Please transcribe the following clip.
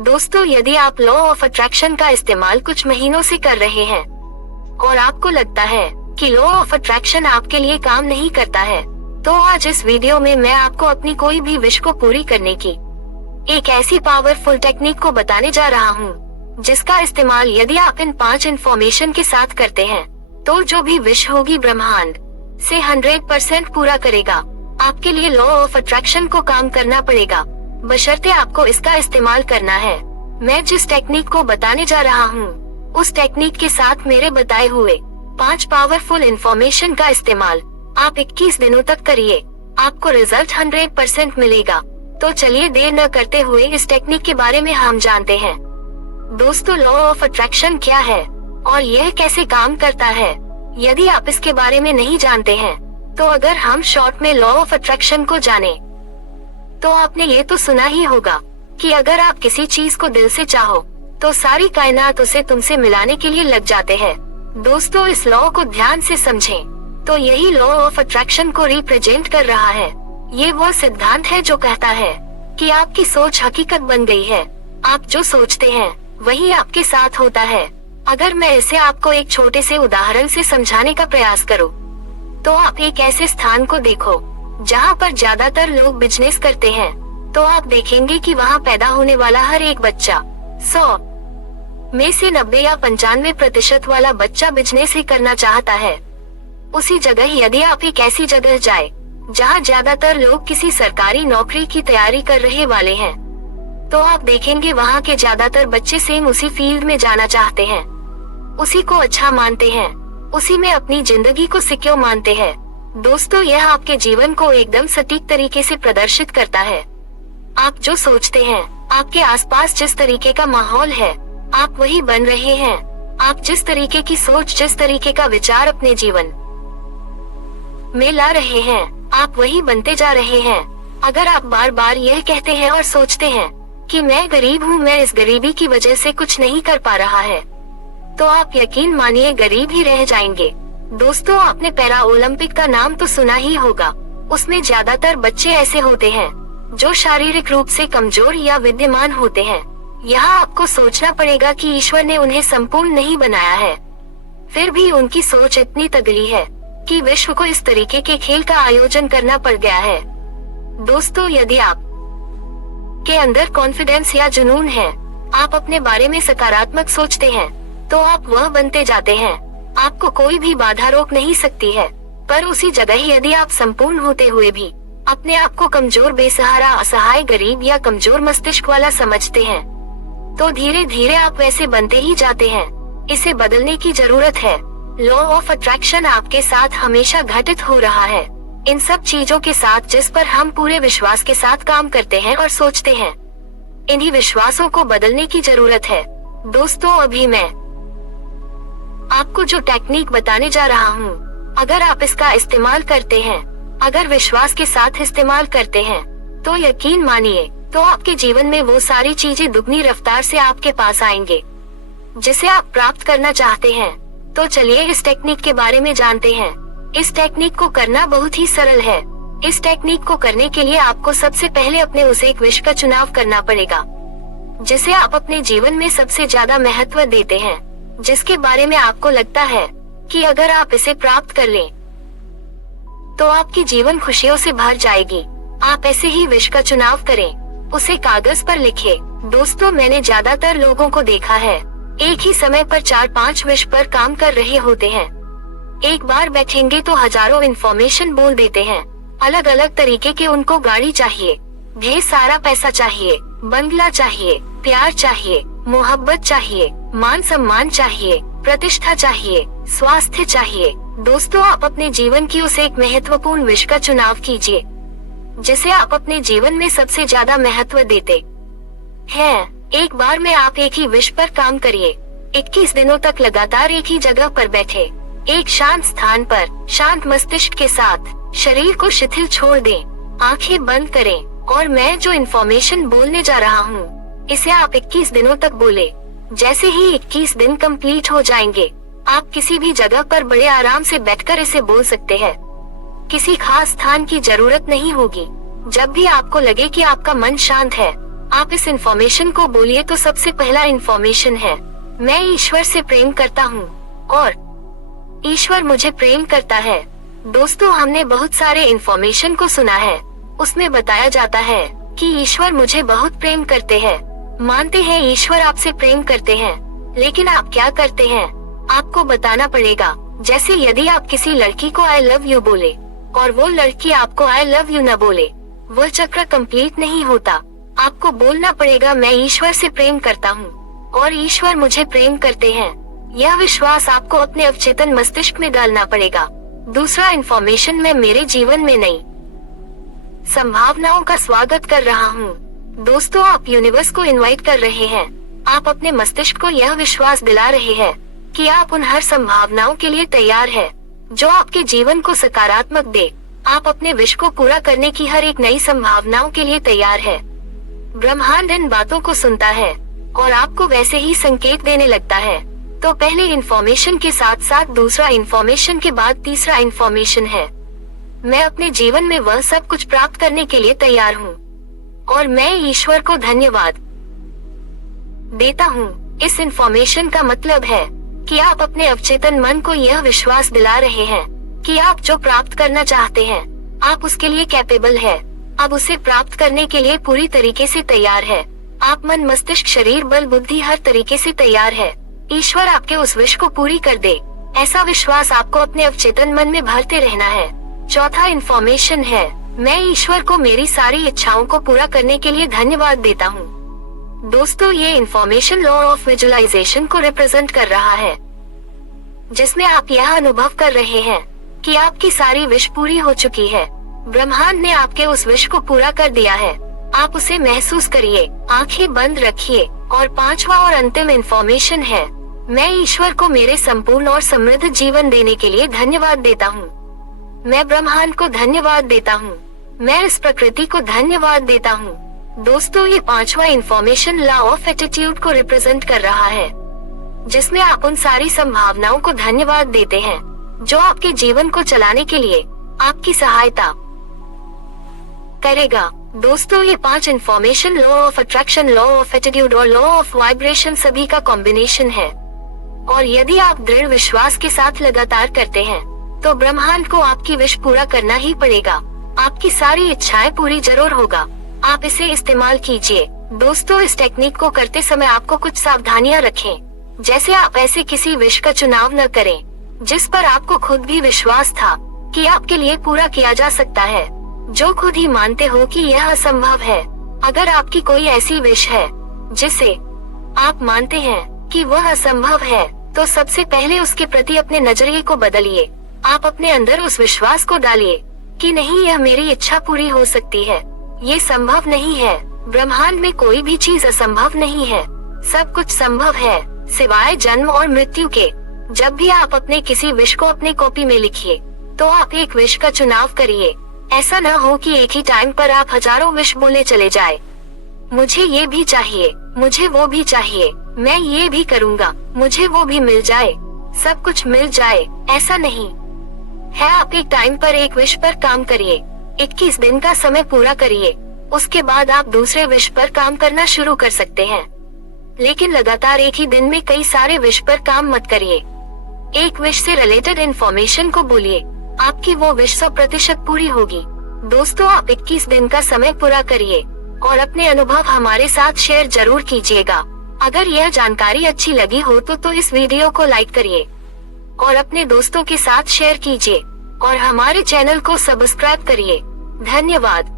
दोस्तों, यदि आप लॉ ऑफ अट्रैक्शन का इस्तेमाल कुछ महीनों से कर रहे हैं और आपको लगता है कि लॉ ऑफ अट्रैक्शन आपके लिए काम नहीं करता है, तो आज इस वीडियो में मैं आपको अपनी कोई भी विश को पूरी करने की एक ऐसी पावरफुल टेक्निक को बताने जा रहा हूँ, जिसका इस्तेमाल यदि आप इन 5 इन्फॉर्मेशन के साथ करते हैं तो जो भी विश होगी ब्रह्मांड से 100% पूरा करेगा। आपके लिए लॉ ऑफ अट्रैक्शन को काम करना पड़ेगा, बशर्ते आपको इसका इस्तेमाल करना है। मैं जिस टेक्निक को बताने जा रहा हूँ, उस टेक्निक के साथ मेरे बताए हुए 5 पावरफुल इन्फॉर्मेशन का इस्तेमाल आप 21 दिनों तक करिए, आपको रिजल्ट 100% मिलेगा। तो चलिए देर न करते हुए इस टेक्निक के बारे में हम जानते हैं। दोस्तों, लॉ ऑफ अट्रैक्शन क्या है और यह कैसे काम करता है, यदि आप इसके बारे में नहीं जानते हैं, तो अगर हम शॉर्ट में लॉ ऑफ अट्रैक्शन को जाने, तो आपने ये तो सुना ही होगा कि अगर आप किसी चीज को दिल से चाहो तो सारी कायनात उसे तुमसे मिलाने के लिए लग जाते हैं। दोस्तों, इस लॉ को ध्यान से समझें तो यही लॉ ऑफ अट्रैक्शन को रिप्रेजेंट कर रहा है। ये वो सिद्धांत है जो कहता है कि आपकी सोच हकीकत बन गई है। आप जो सोचते हैं वही आपके साथ होता है। अगर मैं इसे आपको एक छोटे से उदाहरण से समझाने का प्रयास करूं, तो आप एक ऐसे स्थान को देखो जहां पर ज्यादातर लोग बिजनेस करते हैं, तो आप देखेंगे कि वहां पैदा होने वाला हर एक बच्चा 100 में से 90 या 95% वाला बच्चा बिजनेस ही करना चाहता है। उसी जगह यदि आप एक ऐसी जगह जाए जहां ज्यादातर लोग किसी सरकारी नौकरी की तैयारी कर रहे वाले हैं, तो आप देखेंगे वहां के ज्यादातर बच्चे सेम उसी फील्ड में जाना चाहते हैं, उसी को अच्छा मानते हैं, उसी में अपनी जिंदगी को सिक्योर मानते हैं। दोस्तों, यह आपके जीवन को एकदम सटीक तरीके से प्रदर्शित करता है। आप जो सोचते हैं, आपके आसपास जिस तरीके का माहौल है, आप वही बन रहे हैं। आप जिस तरीके की सोच, जिस तरीके का विचार अपने जीवन में ला रहे हैं, आप वही बनते जा रहे हैं। अगर आप बार बार यह कहते हैं और सोचते हैं कि मैं गरीब हूँ, मैं इस गरीबी की वजह से कुछ नहीं कर पा रहा है, तो आप यकीन मानिए गरीब ही रह जाएंगे। दोस्तों, आपने पैरा ओलंपिक का नाम तो सुना ही होगा। उसमें ज्यादातर बच्चे ऐसे होते हैं जो शारीरिक रूप से कमजोर या विद्यमान होते हैं। यहाँ आपको सोचना पड़ेगा कि ईश्वर ने उन्हें संपूर्ण नहीं बनाया है, फिर भी उनकी सोच इतनी तगड़ी है कि विश्व को इस तरीके के खेल का आयोजन करना पड़ गया है। दोस्तों, यदि आप के अंदर कॉन्फिडेंस या जुनून है, आप अपने बारे में सकारात्मक सोचते हैं, तो आप वह बनते जाते हैं। आपको कोई भी बाधा रोक नहीं सकती है। पर उसी जगह यदि आप संपूर्ण होते हुए भी अपने आप को कमजोर, बेसहारा, असहाय, गरीब या कमजोर मस्तिष्क वाला समझते हैं, तो धीरे धीरे आप वैसे बनते ही जाते हैं। इसे बदलने की जरूरत है। लॉ ऑफ अट्रैक्शन आपके साथ हमेशा घटित हो रहा है, इन सब चीजों के साथ जिस पर हम पूरे विश्वास के साथ काम करते हैं और सोचते हैं। इन्हीं विश्वासों को बदलने की जरूरत है। दोस्तों, अभी मैं आपको जो टेक्निक बताने जा रहा हूँ, अगर आप इसका इस्तेमाल करते हैं, अगर विश्वास के साथ इस्तेमाल करते हैं, तो यकीन मानिए, तो आपके जीवन में वो सारी चीजें दुगनी रफ्तार से आपके पास आएंगे जिसे आप प्राप्त करना चाहते हैं। तो चलिए इस टेक्निक के बारे में जानते हैं। इस टेक्निक को करना बहुत ही सरल है। इस टेक्निक को करने के लिए आपको सबसे पहले अपने उस एक विश का चुनाव करना पड़ेगा जिसे आप अपने जीवन में सबसे ज्यादा महत्व देते हैं, जिसके बारे में आपको लगता है कि अगर आप इसे प्राप्त कर लें तो आपकी जीवन खुशियों से भर जाएगी। आप ऐसे ही विश का चुनाव करें, उसे कागज पर लिखें। दोस्तों, मैंने ज्यादातर लोगों को देखा है एक ही समय पर 4-5 विश पर काम कर रहे होते हैं। एक बार बैठेंगे तो हजारों इन्फॉर्मेशन बोल देते हैं, अलग अलग तरीके के। उनको गाड़ी चाहिए, ढेर सारा पैसा चाहिए, बंगला चाहिए, प्यार चाहिए, मोहब्बत चाहिए, मान सम्मान चाहिए, प्रतिष्ठा चाहिए, स्वास्थ्य चाहिए। दोस्तों, आप अपने जीवन की उस एक महत्वपूर्ण विश का चुनाव कीजिए जिसे आप अपने जीवन में सबसे ज्यादा महत्व देते हैं। एक बार में आप एक ही विश पर काम करिए। 21 दिनों तक लगातार एक ही जगह पर बैठे, एक शांत स्थान पर, शांत मस्तिष्क के साथ शरीर को शिथिल छोड़ दें, आंखें बंद करें और मैं जो इन्फॉर्मेशन बोलने जा रहा हूँ, इसे आप 21 दिनों तक बोले। जैसे ही 21 दिन कंप्लीट हो जाएंगे, आप किसी भी जगह पर बड़े आराम से बैठकर इसे बोल सकते हैं। किसी खास स्थान की जरूरत नहीं होगी। जब भी आपको लगे कि आपका मन शांत है, आप इस इंफॉर्मेशन को बोलिए। तो सबसे पहला इंफॉर्मेशन है, मैं ईश्वर से प्रेम करता हूँ और ईश्वर मुझे प्रेम करता है। दोस्तों, हमने बहुत सारे इंफॉर्मेशन को सुना है, उसमें बताया जाता है कि ईश्वर मुझे बहुत प्रेम करते हैं। मानते हैं ईश्वर आपसे प्रेम करते हैं, लेकिन आप क्या करते हैं आपको बताना पड़ेगा। जैसे यदि आप किसी लड़की को आई लव यू बोले और वो लड़की आपको आई लव यू न बोले, वह चक्र कंप्लीट नहीं होता। आपको बोलना पड़ेगा मैं ईश्वर से प्रेम करता हूँ और ईश्वर मुझे प्रेम करते हैं। यह विश्वास आपको अपने अवचेतन मस्तिष्क में डालना पड़ेगा। दूसरा इंफॉर्मेशन, मैं मेरे जीवन में नई संभावनाओं का स्वागत कर रहा हूँ। दोस्तों, आप यूनिवर्स को इनवाइट कर रहे हैं। आप अपने मस्तिष्क को यह विश्वास दिला रहे हैं कि आप उन हर संभावनाओं के लिए तैयार है जो आपके जीवन को सकारात्मक दे। आप अपने विश को पूरा करने की हर एक नई संभावनाओं के लिए तैयार है। ब्रह्मांड इन बातों को सुनता है और आपको वैसे ही संकेत देने लगता है। तो पहले इंफॉर्मेशन के साथ साथ दूसरा इंफॉर्मेशन के बाद तीसरा इंफॉर्मेशन है, मैं अपने जीवन में वह सब कुछ प्राप्त करने के लिए तैयार हूँ और मैं ईश्वर को धन्यवाद देता हूँ। इस इंफॉर्मेशन का मतलब है कि आप अपने अवचेतन मन को यह विश्वास दिला रहे हैं कि आप जो प्राप्त करना चाहते हैं आप उसके लिए कैपेबल है। अब उसे प्राप्त करने के लिए पूरी तरीके से तैयार है। आप मन, मस्तिष्क, शरीर, बल, बुद्धि हर तरीके से तैयार है। ईश्वर आपके उस विश को पूरी कर दे, ऐसा विश्वास आपको अपने अवचेतन मन में भरते रहना है। चौथा इंफॉर्मेशन है, मैं ईश्वर को मेरी सारी इच्छाओं को पूरा करने के लिए धन्यवाद देता हूँ। दोस्तों, ये इंफॉर्मेशन लॉ ऑफ विजुअलाइजेशन को रिप्रेजेंट कर रहा है, जिसमें आप यह अनुभव कर रहे हैं कि आपकी सारी विश पूरी हो चुकी है। ब्रह्मांड ने आपके उस विश को पूरा कर दिया है। आप उसे महसूस करिए, आंखें बंद रखिए। और पांचवा और अंतिम इंफॉर्मेशन है, मैं ईश्वर को मेरे संपूर्ण और समृद्ध जीवन देने के लिए धन्यवाद देता हूँ। मैं ब्रह्मांड को धन्यवाद देता हूँ। मैं इस प्रकृति को धन्यवाद देता हूँ। दोस्तों, ये पांचवा इंफॉर्मेशन लॉ ऑफ एटीट्यूड को रिप्रेजेंट कर रहा है, जिसमें आप उन सारी संभावनाओं को धन्यवाद देते हैं जो आपके जीवन को चलाने के लिए आपकी सहायता करेगा। दोस्तों, ये 5 information law of attraction, law of attitude और लॉ ऑफ वाइब्रेशन सभी का कॉम्बिनेशन है। और यदि आप दृढ़ विश्वास के साथ लगातार करते हैं तो ब्रह्मांड को आपकी विश पूरा करना ही पड़ेगा। आपकी सारी इच्छाएं पूरी जरूर होगा। आप इसे इस्तेमाल कीजिए। दोस्तों, इस टेक्निक को करते समय आपको कुछ सावधानियां रखें। जैसे आप ऐसे किसी विश का चुनाव न करें जिस पर आपको खुद भी विश्वास था कि आपके लिए पूरा किया जा सकता है, जो खुद ही मानते हो कि यह असंभव है। अगर आपकी कोई ऐसी विश है जिसे आप मानते हैं कि वह असंभव है, तो सबसे पहले उसके प्रति अपने नजरिए को बदलिए। आप अपने अंदर उस विश्वास को डालिए कि नहीं, यह मेरी इच्छा पूरी हो सकती है, ये संभव नहीं है। ब्रह्मांड में कोई भी चीज असंभव नहीं है, सब कुछ संभव है सिवाय जन्म और मृत्यु के। जब भी आप अपने किसी विश को अपने कॉपी में लिखिए तो आप एक विश का चुनाव करिए। ऐसा न हो कि एक ही टाइम पर आप हजारों विश बोले चले जाए। मुझे ये भी चाहिए, मुझे वो भी चाहिए, मैं ये भी करूँगा, मुझे वो भी मिल जाए, सब कुछ मिल जाए। ऐसा नहीं है। आप एक टाइम पर एक विश पर काम करिए, 21 दिन का समय पूरा करिए, उसके बाद आप दूसरे विश पर काम करना शुरू कर सकते हैं। लेकिन लगातार एक ही दिन में कई सारे विश पर काम मत करिए। एक विश से रिलेटेड इंफॉर्मेशन को बोलिए, आपकी वो विश 100% पूरी होगी। दोस्तों, आप 21 दिन का समय पूरा करिए और अपने अनुभव हमारे साथ शेयर जरूर कीजिएगा। अगर यह जानकारी अच्छी लगी हो तो इस वीडियो को लाइक करिए और अपने दोस्तों के साथ शेयर कीजिए और हमारे चैनल को सब्सक्राइब करिए। धन्यवाद।